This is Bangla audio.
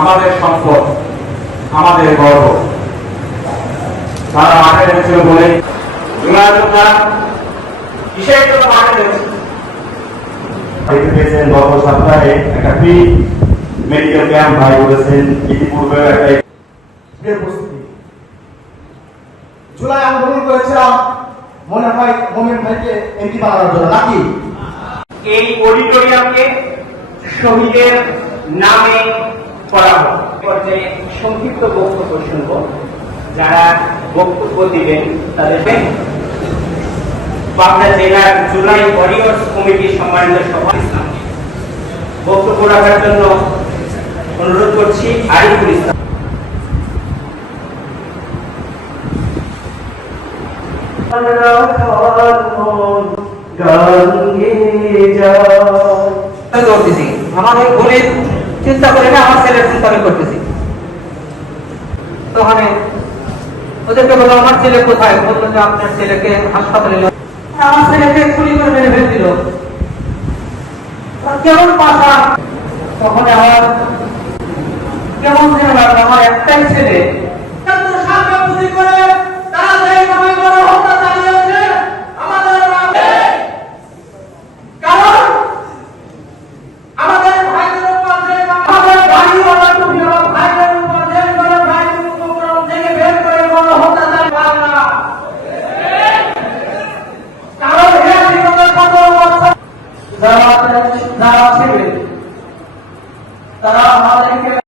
আমাদের সম্পদ আমাদের গর্ব। তারা মাঠে নেমেছিল বলে জুলাই কিসের জন্য মাঠে নেমেছে দেখতে পেয়েছেন গত সপ্তাহে একটা ফ্রি মেডিকেল ক্যাম্প ভাই বলেছেন ইতিপূর্বে একটা এর প্রস্তুতি। জুলাই আন্দোলন করেছিলাম মনে হয় মোমেন ভাইকে এমপি বানানোর জন্য নাকি? এই অডিটোরিয়ামকে শহীদের নামে সংক্ষিপ্ত বক্তব্য শুনব। যারা বক্তব্য দিবেন তাদের পাবনা জেলার জুলাই ওয়ারিয়র্স কমিটির সম্মানিত সভা বক্তব্য রাখার জন্য অনুরোধ করছি আরিফুল ইসলাম। আমার ওই বোনের চিন্তা করে না আমার ছেলের চিন্তা আমি করতেছি। আমি ওদেরকে বললাম আমার ছেলে কোথায়? বলল যে, আপনার ছেলেকে হাসপাতালে আমার ছেলেকে খুলি করে মেরে ফেলছিল। কেমন পাশা তখন আমার কেমন ছেলে আমার একটাই ছেলে যারা যারা ছিলেন তারা আমাদেরকে